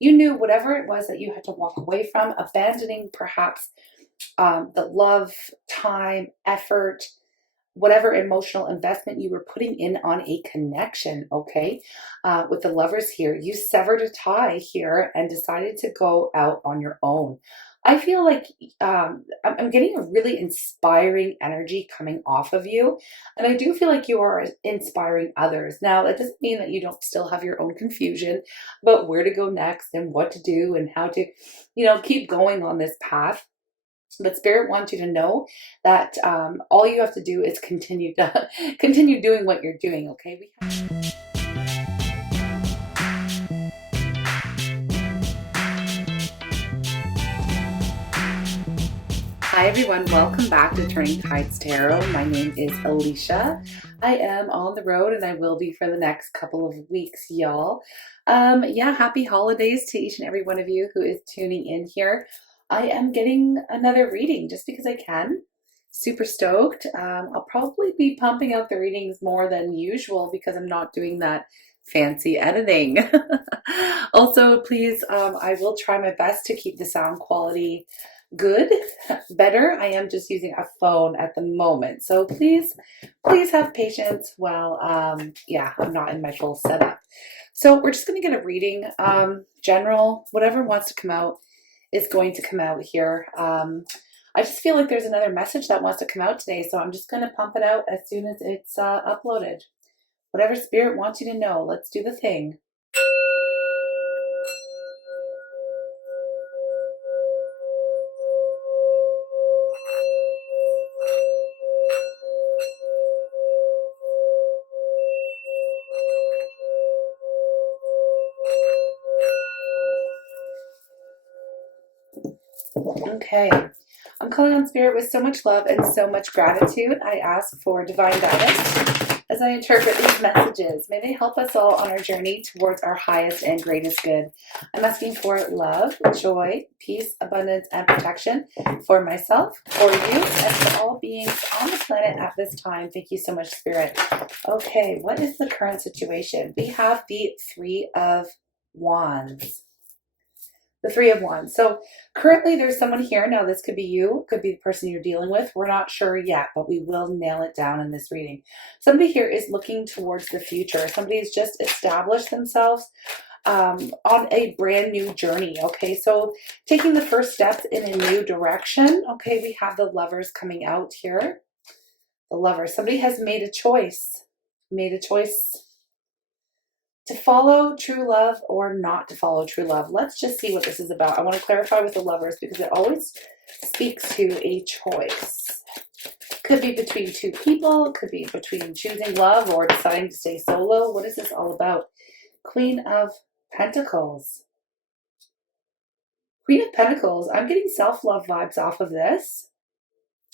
You knew whatever it was that you had to walk away from, abandoning perhaps the love, time, effort, whatever emotional investment you were putting in on a connection, okay? With the lovers here, you severed a tie here and decided to go out on your own. I feel like I'm getting a really inspiring energy coming off of you. And I do feel like you are inspiring others. Now, that doesn't mean that you don't still have your own confusion about where to go next and what to do and how to, keep going on this path. But Spirit wants you to know that all you have to do is continue doing what you're doing. Okay. Hi everyone, welcome back to Turning Tides Tarot. My name is Alishia. I am on the road and I will be for the next couple of weeks, y'all. Happy holidays to each and every one of you who is tuning in here. I am getting another reading just because I can. Super stoked. I'll probably be pumping out the readings more than usual because I'm not doing that fancy editing. Also, please, I will try my best to keep the sound quality good, better. I am just using a phone at the moment. So please have patience while, I'm not in my full setup. So we're just going to get a reading. General, whatever wants to come out is going to come out here. I just feel like there's another message that wants to come out today, so I'm just going to pump it out as soon as it's uploaded. Whatever Spirit wants you to know, let's do the thing. Okay. I'm calling on Spirit with so much love and so much gratitude. I ask for divine guidance as I interpret these messages. May they help us all on our journey towards our highest and greatest good. I'm asking for love, joy, peace, abundance, and protection for myself, for you, and for all beings on the planet at this time. Thank you so much, Spirit. Okay, what is the current situation? We have the Three of Wands. The Three of Wands. So currently there's someone here. Now this could be you, could be the person you're dealing with. We're not sure yet, but we will nail it down in this reading. Somebody here is looking towards the future. Somebody has just established themselves on a brand new journey. Okay, so taking the first steps in a new direction. Okay, we have the Lovers coming out here. The Lovers. Somebody has made a choice. To follow true love or not to follow true love. Let's just see what this is about. I want to clarify with the Lovers because it always speaks to a choice. Could be between two people, could be between choosing love or deciding to stay solo. What is this all about? Queen of Pentacles. Queen of Pentacles. I'm getting self-love vibes off of this.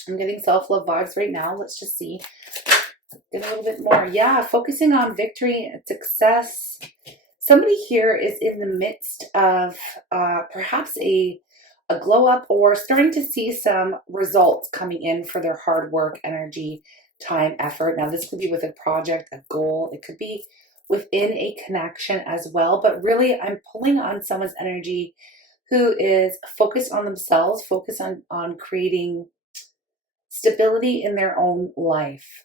I'm getting self-love vibes right now. Let's just see. Get a little bit more. Yeah, focusing on victory and success. Somebody here is in the midst of perhaps a glow up or starting to see some results coming in for their hard work, energy, time, effort. Now, this could be with a project, a goal. It could be within a connection as well. But really, I'm pulling on someone's energy who is focused on themselves, focused on creating stability in their own life.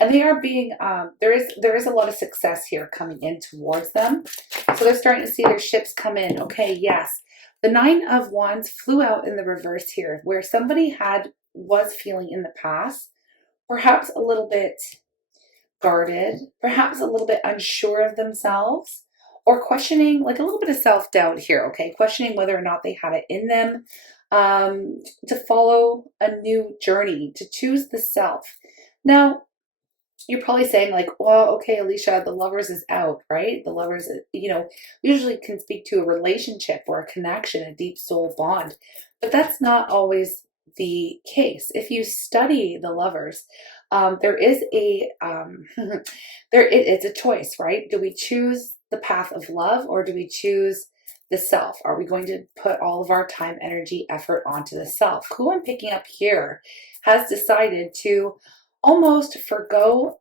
And they are being, there is a lot of success here coming in towards them. So they're starting to see their ships come in. Okay, yes. The Nine of Wands flew out in the reverse here, where somebody was feeling in the past, perhaps a little bit guarded, perhaps a little bit unsure of themselves, or questioning, like a little bit of self-doubt here, okay? Questioning whether or not they had it in them to follow a new journey, to choose the self. Now, you're probably saying like, well, okay, Alishia, the Lovers is out, right? The Lovers, usually can speak to a relationship or a connection, a deep soul bond. But that's not always the case. If you study the Lovers, there is it's a choice, right? Do we choose the path of love or do we choose the self? Are we going to put all of our time, energy, effort onto the self? Who I'm picking up here has decided to almost forgo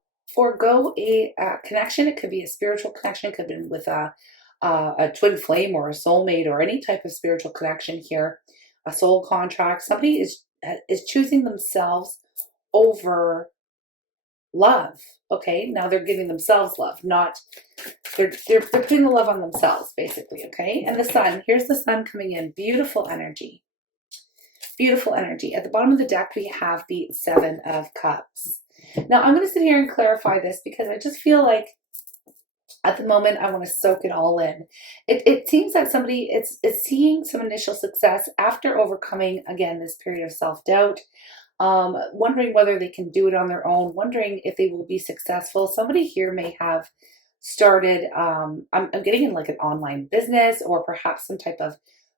a connection. It could be a spiritual connection. It could be with a a twin flame or a soulmate or any type of spiritual connection here, a soul contract. Somebody is choosing themselves over love. Okay, now they're giving themselves love, not they're putting the love on themselves, basically. Okay, and the sun, here's the sun coming in, beautiful energy. Beautiful energy. At the bottom of the deck, we have the Seven of Cups. Now, I'm going to sit here and clarify this because I just feel like at the moment, I want to soak it all in. It seems that somebody is seeing some initial success after overcoming, again, this period of self-doubt, wondering whether they can do it on their own, wondering if they will be successful. Somebody here may have started, I'm getting in like an online business or perhaps some type of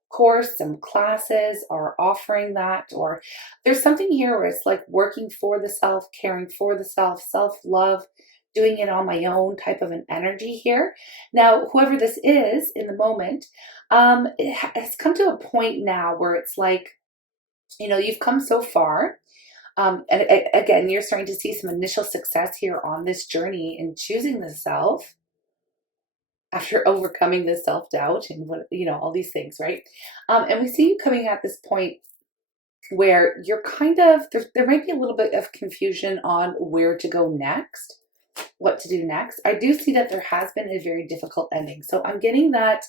course, some classes are offering that, or there's something here where it's like working for the self, caring for the self, self-love, doing it on my own type of an energy here. Now, whoever this is in the moment, it has come to a point now where it's like, you know, you've come so far. And again, you're starting to see some initial success here on this journey in choosing the self after overcoming the self-doubt and what, you know, all these things, right? And we see you coming at this point where you're kind of, there might be a little bit of confusion on where to go next, what to do next. I do see that there has been a very difficult ending. So I'm getting that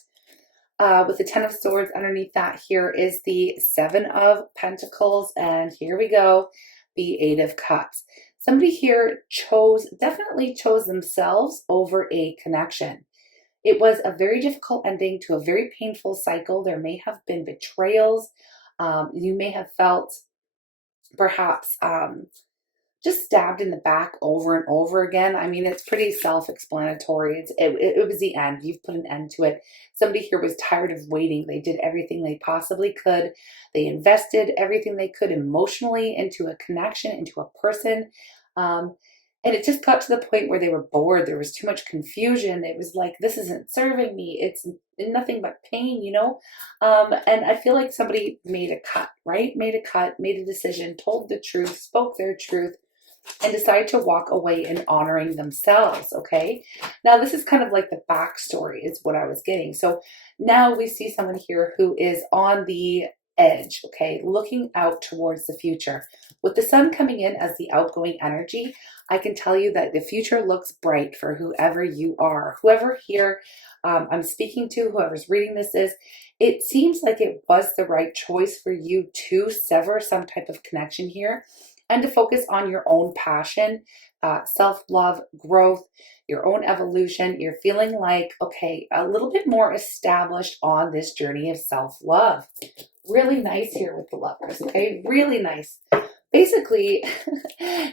with the Ten of Swords underneath that here is the Seven of Pentacles. And here we go, the Eight of Cups. Somebody here definitely chose themselves over a connection. It was a very difficult ending to a very painful cycle. There may have been betrayals. You may have felt perhaps just stabbed in the back over and over again. I mean, it's pretty self-explanatory. It was the end. You've put an end to it. Somebody here was tired of waiting. They did everything they possibly could. They invested everything they could emotionally into a connection, into a person. And it just got to the point where they were bored. There was too much confusion. It was like, this isn't serving me. It's nothing but pain, you know? And I feel like somebody made a cut, right? Made a decision, told the truth, spoke their truth, and decided to walk away in honoring themselves, okay? Now, this is kind of like the backstory is what I was getting. So now we see someone here who is on the edge, okay? Looking out towards the future. With the sun coming in as the outgoing energy, I can tell you that the future looks bright for whoever you are. Whoever here I'm speaking to, whoever's reading this is, it seems like it was the right choice for you to sever some type of connection here and to focus on your own passion, self-love, growth, your own evolution. You're feeling like, okay, a little bit more established on this journey of self-love. Really nice here with the Lovers, okay? Really nice. Basically,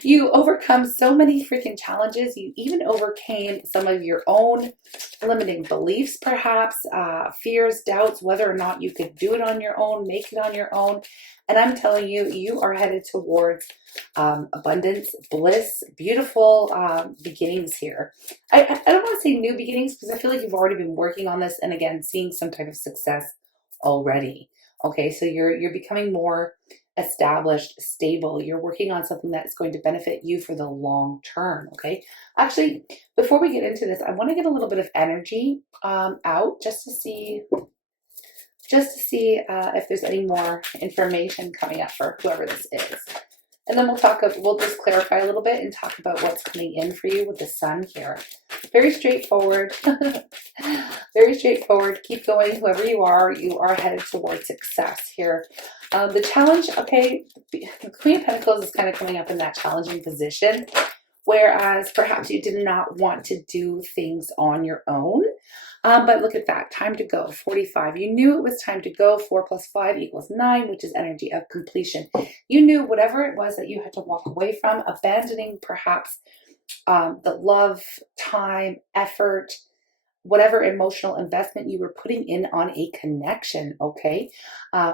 you overcome so many freaking challenges. You even overcame some of your own limiting beliefs, perhaps, fears, doubts, whether or not you could do it on your own, make it on your own. And I'm telling you, you are headed towards abundance, bliss, beautiful beginnings here. I don't want to say new beginnings because I feel like you've already been working on this and again, seeing some type of success already. Okay, so you're becoming more established, stable. You're working on something that's going to benefit you for the long term, okay? Actually, before we get into this, I want to get a little bit of energy out just to see if there's any more information coming up for whoever this is. And then we'll just clarify a little bit and talk about what's coming in for you with the sun here. Very straightforward. Very straightforward. Keep going. Whoever you are headed towards success here. The challenge, okay, the Queen of Pentacles is kind of coming up in that challenging position, whereas perhaps you did not want to do things on your own. But look at that, time to go, 45. You knew it was time to go. 4 + 5 = 9, which is energy of completion. You knew whatever it was that you had to walk away from, abandoning perhaps the love, time, effort, whatever emotional investment you were putting in on a connection, okay?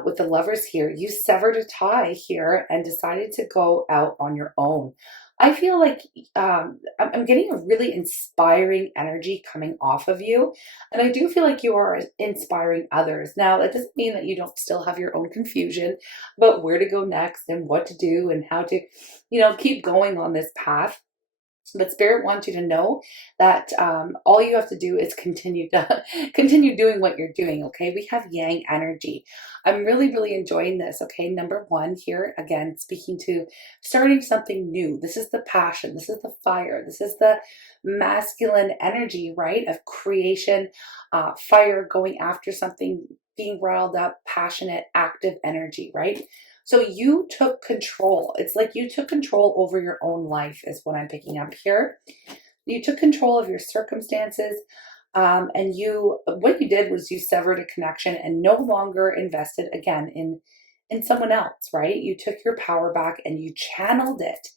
With the Lovers here, you severed a tie here and decided to go out on your own. I feel like I'm getting a really inspiring energy coming off of you. And I do feel like you are inspiring others. Now, that doesn't mean that you don't still have your own confusion about where to go next and what to do and how to, you know, keep going on this path. But Spirit wants you to know that all you have to do is continue doing what you're doing. Okay, we have Yang energy. I'm really, really enjoying this. Okay, number one here again, speaking to starting something new. This is the passion. This is the fire. This is the masculine energy, right? Of creation, fire, going after something, being riled up, passionate, active energy, right? So you took control. It's like you took control over your own life is what I'm picking up here. You took control of your circumstances, and what you did was you severed a connection and no longer invested again in someone else, right? You took your power back and you channeled it.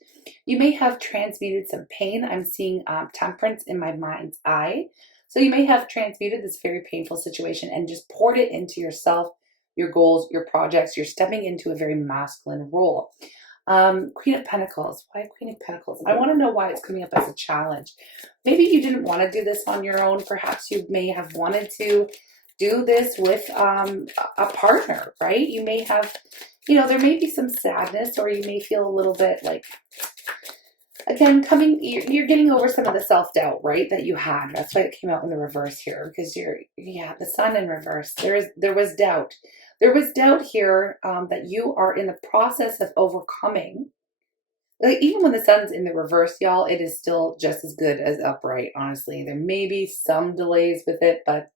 You may have transmuted some pain. I'm seeing temperance in my mind's eye. So you may have transmuted this very painful situation and just poured it into yourself, your goals, your projects. You're stepping into a very masculine role. Queen of Pentacles. Why Queen of Pentacles? I want to know why it's coming up as a challenge. Maybe you didn't want to do this on your own. Perhaps you may have wanted to do this with a partner, right? You may have, there may be some sadness, or you may feel a little bit like, again, you're getting over some of the self-doubt, right, that you had. That's why it came out in the reverse here, because the sun in reverse. There was doubt. There was doubt here that you are in the process of overcoming. Like, even when the sun's in the reverse, y'all, it is still just as good as upright, honestly. There may be some delays with it, but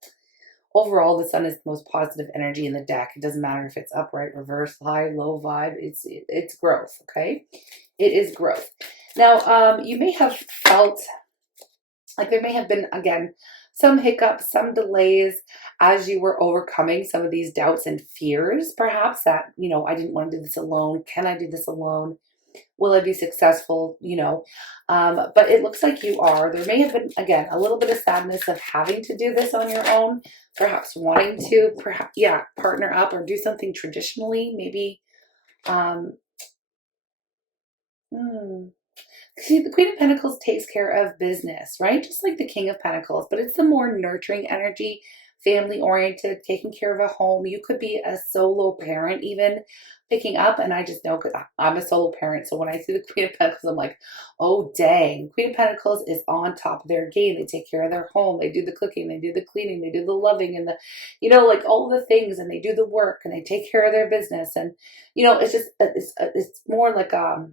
overall, the sun is the most positive energy in the deck. It doesn't matter if it's upright, reverse, high, low vibe. It's growth, okay? It is growth. Now, you may have felt like there may have been, again, some hiccups, some delays as you were overcoming some of these doubts and fears, perhaps that, I didn't want to do this alone. Can I do this alone? Will I be successful? But it looks like you are. There may have been, again, a little bit of sadness of having to do this on your own, perhaps wanting to, partner up or do something traditionally, maybe. See, the Queen of Pentacles takes care of business, right? Just like the King of Pentacles, but it's the more nurturing energy, family-oriented, taking care of a home. You could be a solo parent even picking up, and I just know because I'm a solo parent, so when I see the Queen of Pentacles, I'm like, oh, dang. Queen of Pentacles is on top of their game. They take care of their home. They do the cooking. They do the cleaning. They do the loving and like all the things, and they do the work, and they take care of their business. And, it's just, it's more like a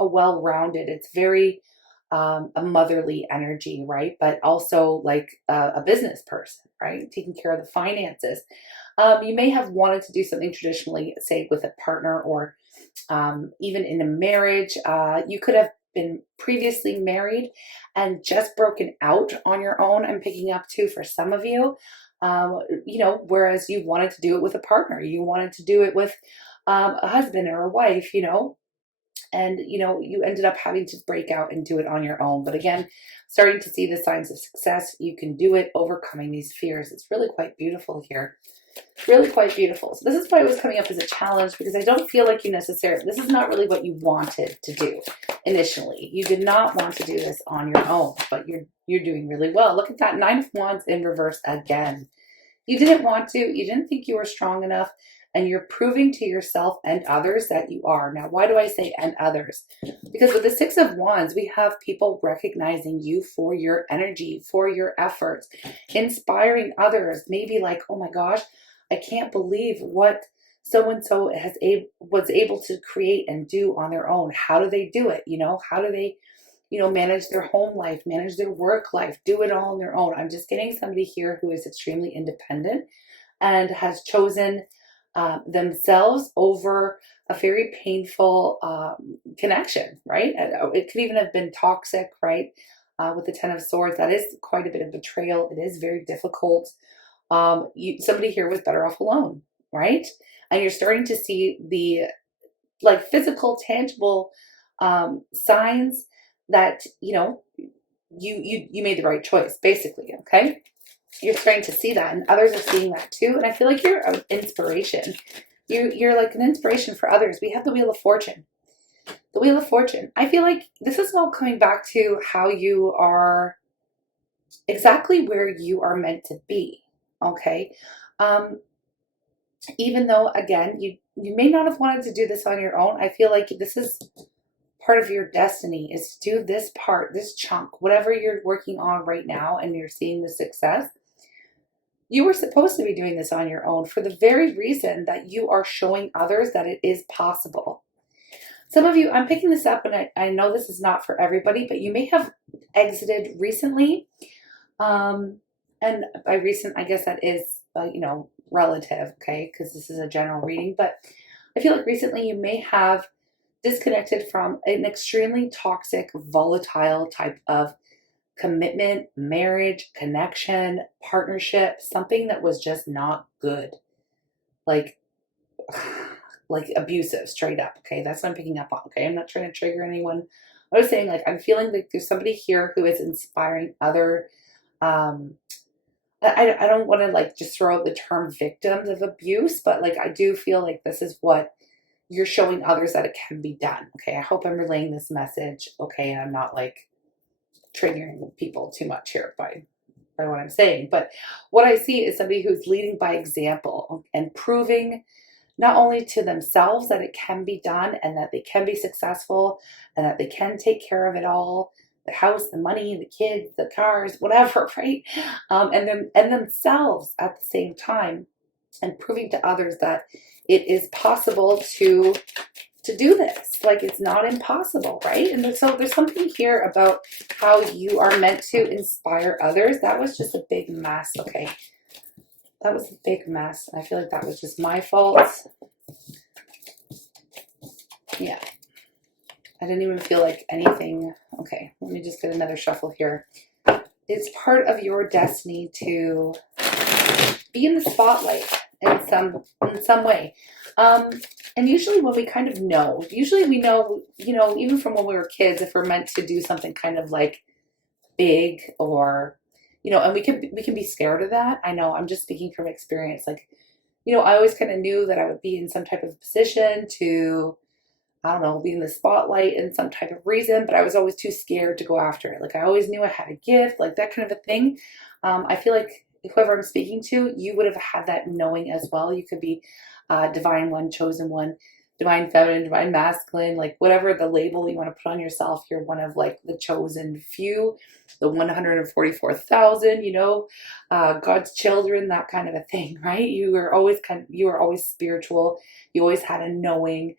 well-rounded, it's very a motherly energy, right? But also like a business person, right? Taking care of the finances. You may have wanted to do something traditionally, say with a partner, or even in a marriage. You could have been previously married and just broken out on your own. I'm picking up too for some of you. Whereas you wanted to do it with a partner, you wanted to do it with a husband or a wife, and you ended up having to break out and do it on your own. But again, starting to see the signs of success. You can do it, overcoming these fears. It's really quite beautiful here. Really quite beautiful. So this is why it was coming up as a challenge, because I don't feel like this is not really what you wanted to do initially. You did not want to do this on your own, but you're doing really well. Look at that, 9 of Wands in reverse again. You didn't want to, you didn't think you were strong enough, and you're proving to yourself and others that you are. Now, why do I say and others? Because with the 6 of Wands, we have people recognizing you for your energy, for your efforts, inspiring others. Maybe like, oh my gosh, I can't believe what so-and-so was able to create and do on their own. How do they do it? How do they, manage their home life, manage their work life, do it all on their own? I'm just getting somebody here who is extremely independent and has chosen themselves over a very painful connection, right? It could even have been toxic, right? With the 10 of Swords, that is quite a bit of betrayal. It is very difficult. Somebody here was better off alone, right? And you're starting to see the physical, tangible signs that you made the right choice, basically. Okay. You're starting to see that, and others are seeing that too. And I feel like you're an inspiration. You're like an inspiration for others. We have the Wheel of Fortune. The Wheel of Fortune. I feel like this is all coming back to how you are exactly where you are meant to be. Okay. Even though, again, you may not have wanted to do this on your own, I feel like this is part of your destiny is to do this part, this chunk, whatever you're working on right now and you're seeing the success. You were supposed to be doing this on your own for the very reason that you are showing others that it is possible. Some of you, I'm picking this up, and I know this is not for everybody, but you may have exited recently. And by recent, I guess that is, relative, okay, because this is a general reading. But I feel like recently you may have disconnected from an extremely toxic, volatile type of commitment, marriage, connection, partnership, something that was just not good. Like abusive, straight up. Okay, that's what I'm picking up on. Okay, I'm not trying to trigger anyone. I was saying, like, I'm feeling like there's somebody here who is inspiring other. I don't want to like just throw out the term victims of abuse, but like I do feel like this is what you're showing others that it can be done. Okay, I hope I'm relaying this message. Okay, and I'm not like triggering people too much here by what I'm saying. But what I see is somebody who's leading by example and proving not only to themselves that it can be done and that they can be successful and that they can take care of it all, the house, the money, the kids, the cars, whatever, right? And themselves at the same time, and proving to others that it is possible to do this. Like, it's not impossible, right? And so there's something here about how you are meant to inspire others. That was just a big mess. Okay, that was a big mess. I feel like that was just my fault. Yeah, I didn't even feel like anything. Okay, let me just get another shuffle here. It's part of your destiny to be in the spotlight in some way. And usually when we kind of know, we know, even from when we were kids, if we're meant to do something kind of like big or, and we can be scared of that. I know, I'm just speaking from experience. Like, I always kind of knew that I would be in some type of position to, I don't know, be in the spotlight in some type of reason, but I was always too scared to go after it. Like, I always knew I had a gift, like that kind of a thing. I feel like whoever I'm speaking to, you would have had that knowing as well. You could be divine one, chosen one, divine feminine, divine masculine, like whatever the label you want to put on yourself. You're one of like the chosen few, the 144,000, God's children, that kind of a thing, right? You were always spiritual. You always had a knowing.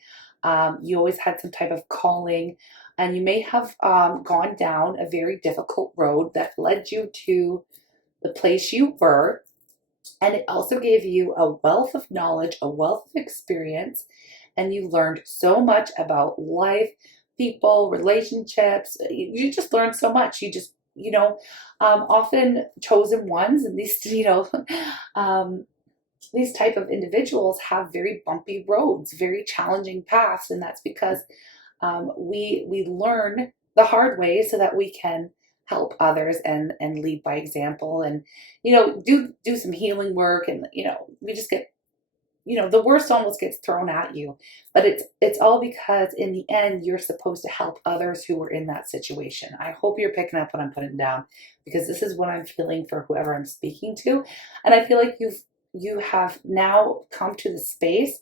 You always had some type of calling, and you may have gone down a very difficult road that led you to the place you were. And it also gave you a wealth of knowledge, a wealth of experience, and you learned so much about life, people, relationships. You just learned so much. You just, often chosen ones, and these, these type of individuals have very bumpy roads, very challenging paths, and that's because we learn the hard way so that we can help others and lead by example, and do some healing work, and we just get the worst almost gets thrown at you, but it's all because in the end you're supposed to help others who were in that situation. I hope you're picking up what I'm putting down, because this is what I'm feeling for whoever I'm speaking to, and I feel like you have now come to the space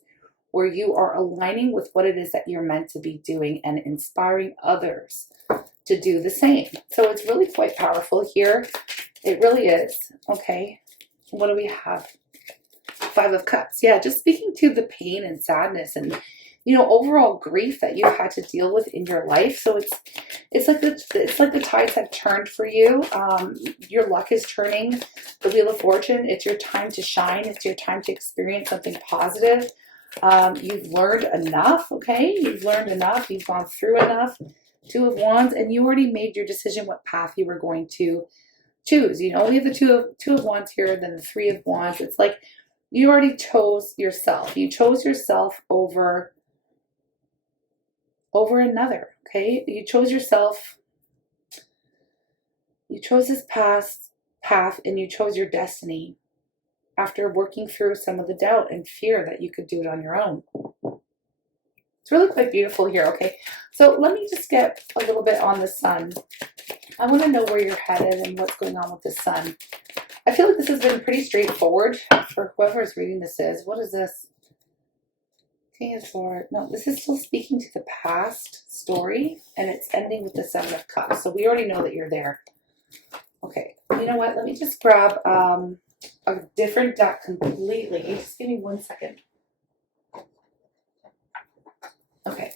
where you are aligning with what it is that you're meant to be doing and inspiring others to do the same. So it's really quite powerful here. It really is. Okay, what do we have? 5 of Cups. Yeah, just speaking to the pain and sadness and overall grief that you've had to deal with in your life. So it's like the tides have turned for you. Your luck is turning. The Wheel of Fortune. It's your time to shine. It's your time to experience something positive. You've learned enough. Okay, you've learned enough. You've gone through enough. 2 of Wands, and you already made your decision what path you were going to choose. We have the two of Wands here, then the 3 of Wands. It's like you already chose yourself. You chose yourself over another. Okay, you chose yourself. You chose this path, and you chose your destiny after working through some of the doubt and fear that you could do it on your own. It's really quite beautiful here. Okay, so let me just get a little bit on the sun. I want to know where you're headed and what's going on with the sun. I feel like this has been pretty straightforward for whoever is reading this is. What is this? King of Swords. No, this is still speaking to the past story, and it's ending with the Seven of Cups. So we already know that you're there. Okay, you know what? Let me just grab a different deck completely. Just give me 1 second. Okay,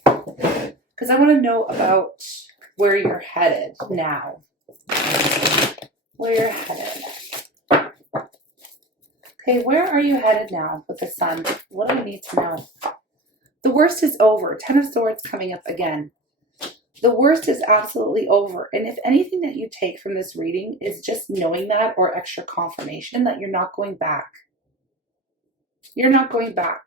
because I want to know about where you're headed now. Where you're headed. Okay, where are you headed now with the Sun? What do I need to know? The worst is over. Ten of Swords coming up again. The worst is absolutely over. And if anything that you take from this reading is just knowing that, or extra confirmation that you're not going back. You're not going back.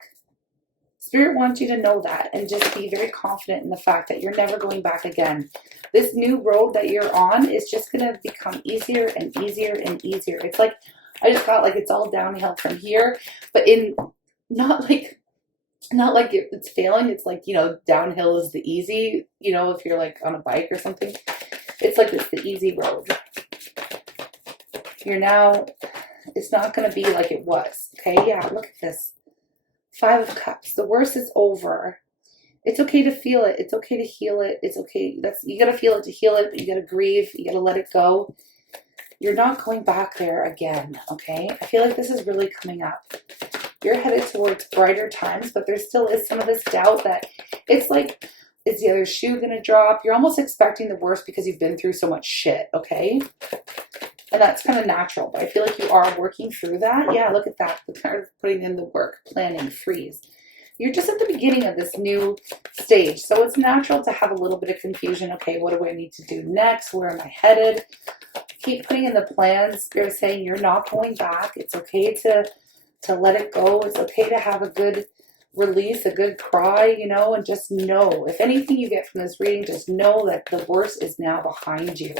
Spirit wants you to know that and just be very confident in the fact that you're never going back again. This new road that you're on is just going to become easier and easier and easier. It's like, I just got like it's all downhill from here, but in not like it's failing. It's like, you know, downhill is the easy, you know, if you're like on a bike or something. It's like it's the easy road. You're now, it's not going to be like it was. Okay, yeah, look at this. Five of Cups. The worst is over. It's okay to feel it. It's okay to heal it. It's okay. You got to feel it to heal it, but you got to grieve. You got to let it go. You're not going back there again, okay? I feel like this is really coming up. You're headed towards brighter times, but there still is some of this doubt that it's like, is the other shoe going to drop? You're almost expecting the worst because you've been through so much shit, okay? And that's kind of natural, but I feel like you are working through that. Yeah, look at that. The card putting in the work, planning, freeze. You're just at the beginning of this new stage, so it's natural to have a little bit of confusion. Okay, what do I need to do next? Where am I headed? Keep putting in the plans. You're saying you're not going back. It's okay to let it go. It's okay to have a good release, a good cry, you know, and just know, if anything you get from this reading, just know that the worst is now behind you.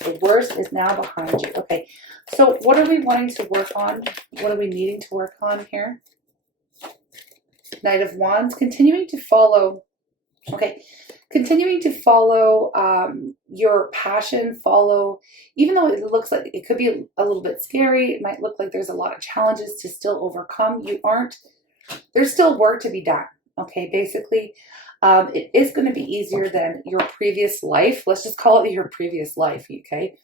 The worst is now behind you. Okay, so what are we wanting to work on? What are we needing to work on here? Knight of Wands, continuing to follow. Okay, continuing to follow your passion, follow, even though it looks like it could be a little bit scary, it might look like there's a lot of challenges to still overcome. There's still work to be done. Okay, basically, it is going to be easier than your previous life. Let's just call it your previous life, okay?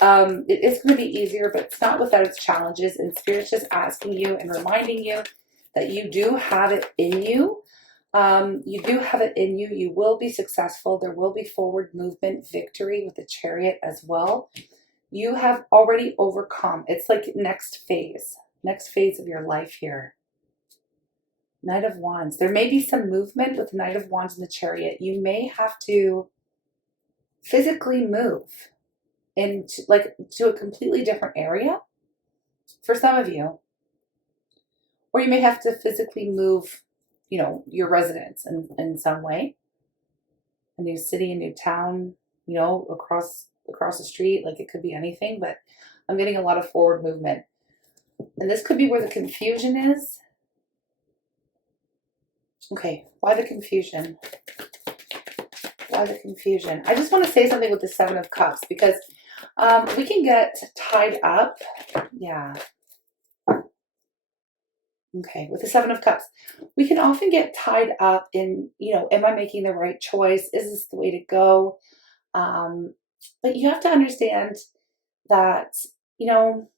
It is going to be easier, but it's not without its challenges, and Spirit's just asking you and reminding you that you do have it in you. You do have it in you. You will be successful. There will be forward movement, victory with the Chariot as well. You have already overcome. It's like next phase of your life here. Knight of Wands. There may be some movement with the Knight of Wands and the Chariot. You may have to physically move to a completely different area for some of you. Or you may have to physically move, you know, your residence in some way. A new city, a new town, you know, across the street. Like, it could be anything, but I'm getting a lot of forward movement. And this could be where the confusion is. Okay, why the confusion? Why the confusion? I just want to say something with the Seven of Cups, because we can get tied up. Yeah. Okay, with the Seven of Cups, we can often get tied up in, you know, am I making the right choice? Is this the way to go? But you have to understand that, you know,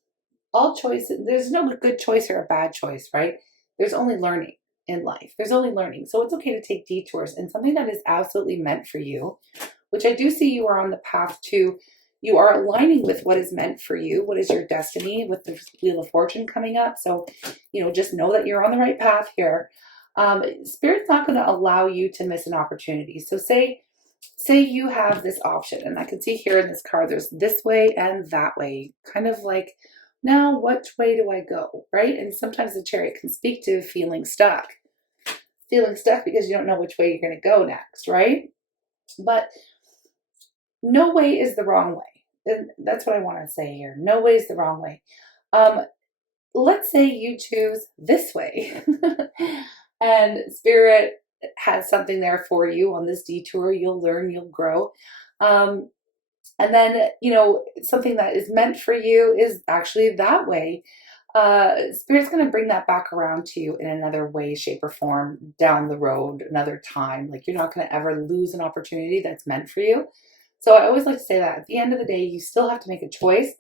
all choices, there's no good choice or a bad choice, right? There's only learning in life. There's only learning. So it's okay to take detours, and something that is absolutely meant for you, which I do see you are on the path to. You are aligning with what is meant for you. What is your destiny with the Wheel of Fortune coming up? So, you know, just know that you're on the right path here. Spirit's not going to allow you to miss an opportunity. So say you have this option, and I can see here in this card, there's this way and that way. Kind of like, now which way do I go, right? And sometimes the Chariot can speak to feeling stuck. Feeling stuck because you don't know which way you're going to go next, right? But no way is the wrong way. And that's what I want to say here. No way is the wrong way. Let's say you choose this way and Spirit has something there for you on this detour. You'll learn, you'll grow. And then, you know, something that is meant for you is actually that way. Spirit's going to bring that back around to you in another way, shape, or form down the road, another time. Like, you're not going to ever lose an opportunity that's meant for you. So I always like to say that at the end of the day, you still have to make a choice.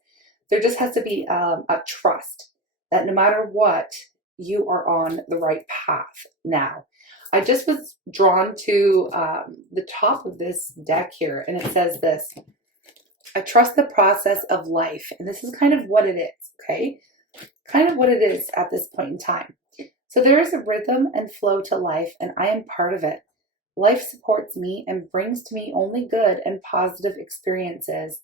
There just has to be a trust that no matter what, you are on the right path. Now, I just was drawn to the top of this deck here, and it says this: I trust the process of life. And this is kind of what it is, okay? Kind of what it is at this point in time. So there is a rhythm and flow to life, and I am part of it. Life supports me and brings to me only good and positive experiences.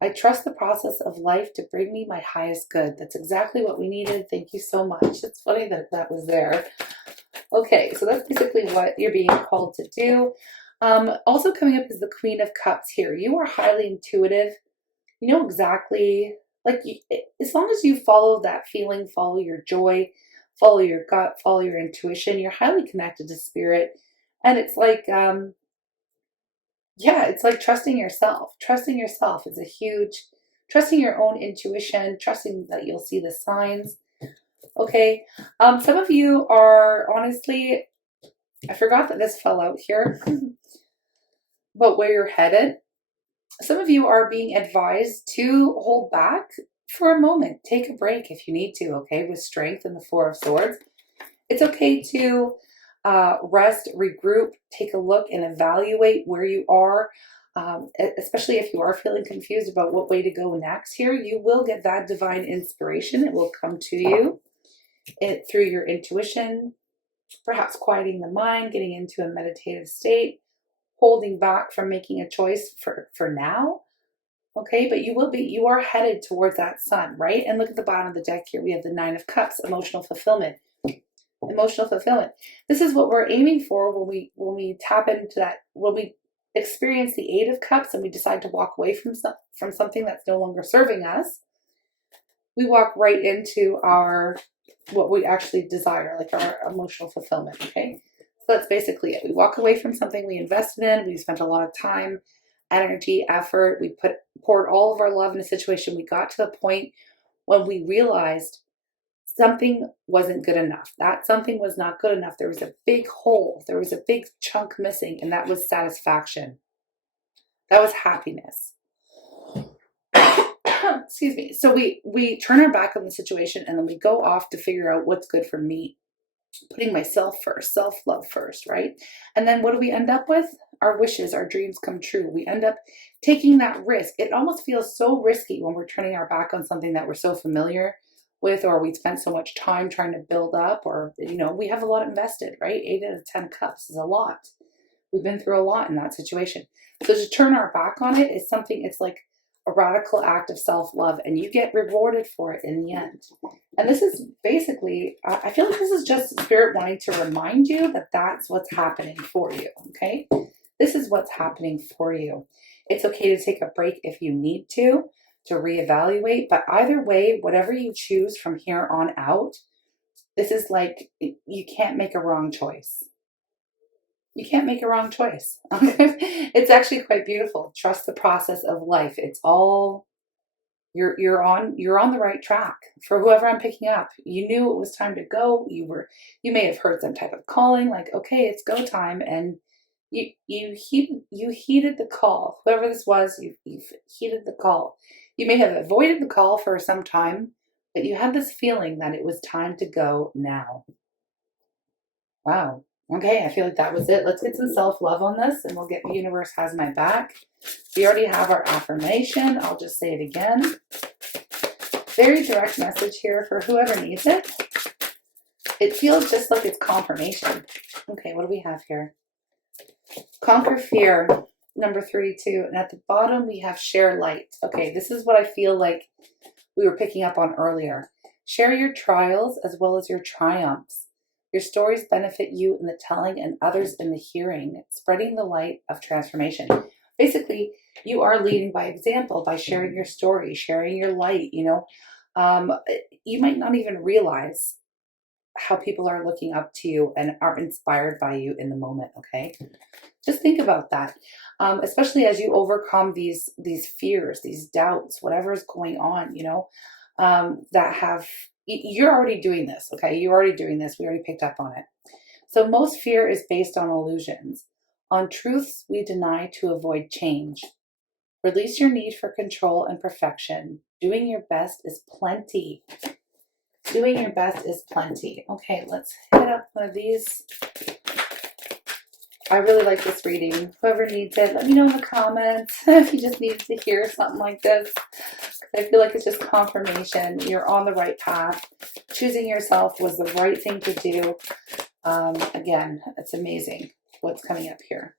I trust the process of life to bring me my highest good. That's exactly what we needed. Thank you so much. It's funny that that was there. Okay, so that's basically what you're being called to do. Also coming up is the Queen of Cups here. You are highly intuitive. You know exactly, like, as long as you follow that feeling, follow your joy, follow your gut, follow your intuition, you're highly connected to spirit. And it's like, yeah, it's like trusting yourself. Trusting yourself is a huge, trusting your own intuition, trusting that you'll see the signs. Okay. Some of you are honestly, I forgot that this fell out here, but where you're headed. Some of you are being advised to hold back for a moment. Take a break if you need to, okay, with Strength and the Four of Swords. It's okay to rest, regroup, take a look and evaluate where you are, especially if you are feeling confused about what way to go next here. You will get that divine inspiration. It will come to you through your intuition, perhaps quieting the mind, getting into a meditative state, holding back from making a choice for now. Okay, but you are headed towards that sun, right? And look at the bottom of the deck here. We have the Nine of Cups, emotional fulfillment. Emotional fulfillment. This is what we're aiming for when we tap into that, when we experience the Eight of Cups and we decide to walk away from something that's no longer serving us. We walk right into our, what we actually desire, like our emotional fulfillment, okay? So that's basically it. We walk away from something we invested in, we spent a lot of time, energy, effort, we poured all of our love in a situation. We got to the point when we realized something wasn't good enough. That something was not good enough. There was a big hole. There was a big chunk missing, and that was satisfaction. That was happiness. Excuse me. So we turn our back on the situation, and then we go off to figure out what's good for me. Putting myself first, self-love first, right? And then what do we end up with? Our wishes, our dreams come true. We end up taking that risk. It almost feels so risky when we're turning our back on something that we're so familiar with, or we spent so much time trying to build up, or, you know, we have a lot invested, right? 8 out of 10 cups is a lot. We've been through a lot in that situation. So to turn our back on it is something, it's like a radical act of self-love, and you get rewarded for it in the end. And this is basically, I feel like this is just Spirit wanting to remind you that that's what's happening for you, okay? This is what's happening for you. It's okay to take a break if you need to reevaluate, but either way, whatever you choose from here on out, this is like, you can't make a wrong choice. You can't make a wrong choice. It's actually quite beautiful. Trust the process of life. It's all, you're on the right track. For whoever I'm picking up, you knew it was time to go. You may have heard some type of calling, like, okay, it's go time, and you heeded the call. Whoever this was, you've heeded the call. You may have avoided the call for some time, but you had this feeling that it was time to go now. Wow. Okay, I feel like that was it. Let's get some self-love on this, and we'll get the universe has my back. We already have our affirmation. I'll just say it again. Very direct message here for whoever needs it. It feels just like it's confirmation. Okay, what do we have here? Conquer fear, number 32. And at the bottom, we have share light. Okay, this is what I feel like we were picking up on earlier. Share your trials as well as your triumphs. Your stories benefit you in the telling and others in the hearing, spreading the light of transformation. Basically, you are leading by example by sharing your story, sharing your light, you know. You might not even realize how people are looking up to you and are inspired by you in the moment, okay? Just think about that, especially as you overcome these fears, these doubts, whatever is going on, you know, that have You're already doing this, okay? You're already doing this. We already picked up on it. So most fear is based on illusions, on truths we deny to avoid change. Release your need for control and perfection. Doing your best is plenty. Doing your best is plenty. Okay, let's hit up one of these. I really like this reading. Whoever needs it, let me know in the comments if you just need to hear something like this. I feel like it's just confirmation. You're on the right path. Choosing yourself was the right thing to do. Again, it's amazing what's coming up here.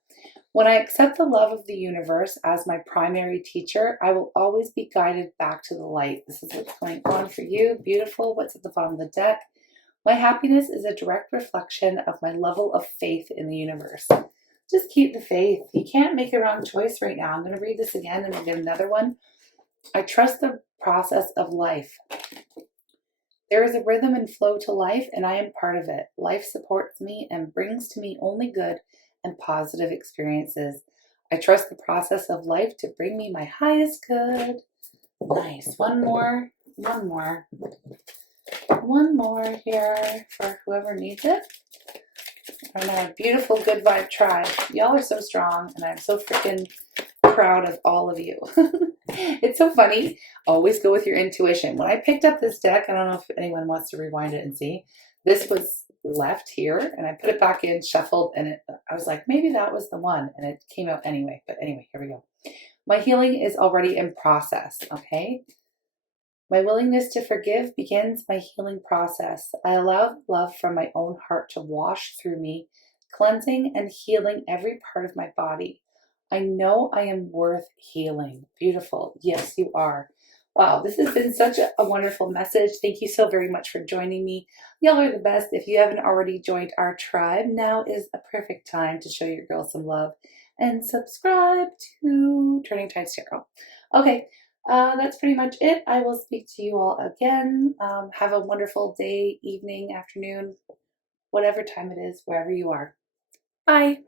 When I accept the love of the universe as my primary teacher, I will always be guided back to the light. This is what's going on for you. Beautiful. What's at the bottom of the deck? My happiness is a direct reflection of my level of faith in the universe. Just keep the faith. You can't make a wrong choice right now. I'm going to read this again and then get another one. I trust the process of life. There is a rhythm and flow to life, and I am part of it. Life supports me and brings to me only good and positive experiences. I trust the process of life to bring me my highest good. Nice. One more here for whoever needs it. And our beautiful good vibe tribe. Y'all are so strong, and I'm so freaking proud of all of you. It's so funny. Always go with your intuition. When I picked up this deck, I don't know if anyone wants to rewind it and see. This was left here, and I put it back in, shuffled, and I was like, maybe that was the one, and it came out anyway. But anyway, here we go. My healing is already in process, okay? My willingness to forgive begins my healing process. I allow love from my own heart to wash through me, cleansing and healing every part of my body. I know I am worth healing. Beautiful. Yes, you are. Wow, this has been such a wonderful message. Thank you so very much for joining me. Y'all are the best. If you haven't already joined our tribe, now is a perfect time to show your girl some love and subscribe to Turning Tides Tarot. Okay, that's pretty much it. I will speak to you all again. Have a wonderful day, evening, afternoon, whatever time it is, wherever you are. Bye.